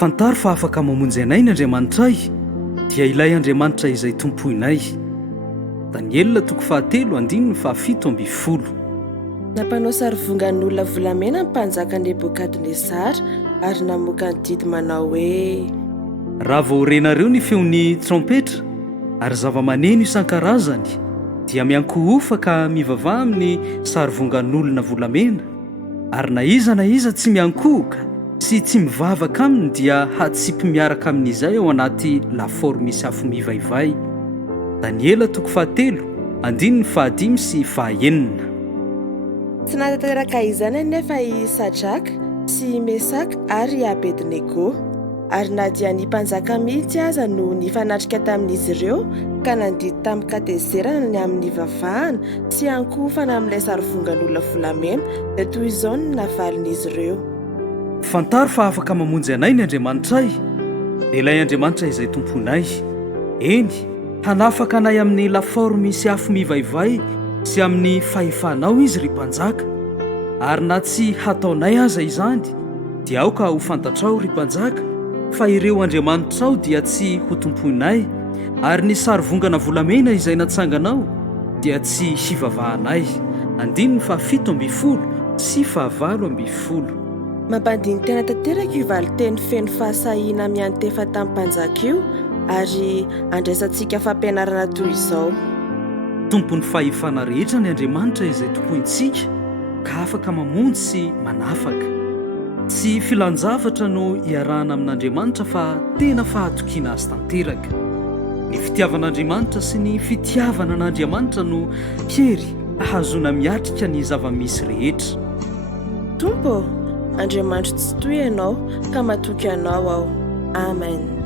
fantaro fa afaka mamonjy anay ny Andriamanitray dia ilay Andriamanitra izay tompoinay. Daniel toko 7:7-7. Nampanao sarivongan'olona volamena ny mpanjaka Nebokadnesara ary namoaka ny didy manao hoe: raha vao renareo ny feon'ny trompetra ary zava-maneno isan-karazany dia miankohofa ka mivavaha amin'ny sarivongan'olona volamena, ary na iza tsy miankohoka sy tsy mivavaka aminy dia hatsipy miaraka amin'izay ao anaty lafaoro misy afo mivaivay. Daniela toko 7:5-9. Tsy natateraka izany anefa i Sadraka sy Mesaka ary Abednego, ary na dia ny mpanjaka mihitsy aza no nifanatrika tamin'izy ireo ka nandidy tamin'ny katezerana ny amin'ny vavahana sy ankofana amin'ilay sarivongan'olona volamena dia toy izao no navalin'izy ireo. Fantaro fa afaka mamonjy anay ny Andriamanitray, ilay Andriamanitra izay tomponay. Eny, hanafaka anay amin'ny lafaoro misy afo mivaivay sy amin'ny fahefanao izy ry mpanjaka, ary na tsy hataonay aza izany dia aoka ho fantatrao ry mpanjaka fa ireo Andriamanitrao dia tsy ho tomponay, ary ny sarivongana volamena izay natsanganao dia tsy hivavahanay. 7:7-9. Mampandiny tena tanteraka io valiteny feno fahasahiana miantefa tamin'ny mpanjaka io, ary andraisantsika fampianarana toy izao: tompony fahefana rehetra ny Andriamanitra izay tompointsika ka afaka mamonjy sy manafaka. Tsy filanjavatra no iarahana amin'Andriamanitra fa tena fahatokiana azy tanteraka. Ny fitiavan'Andriamanitra sy ny fitiavana an'Andriamanitra no hery ahazona miatrika ny zava-misy rehetra. Tompo, Andriamanitra tsy toy ianao ka matoky anao aho. Amen.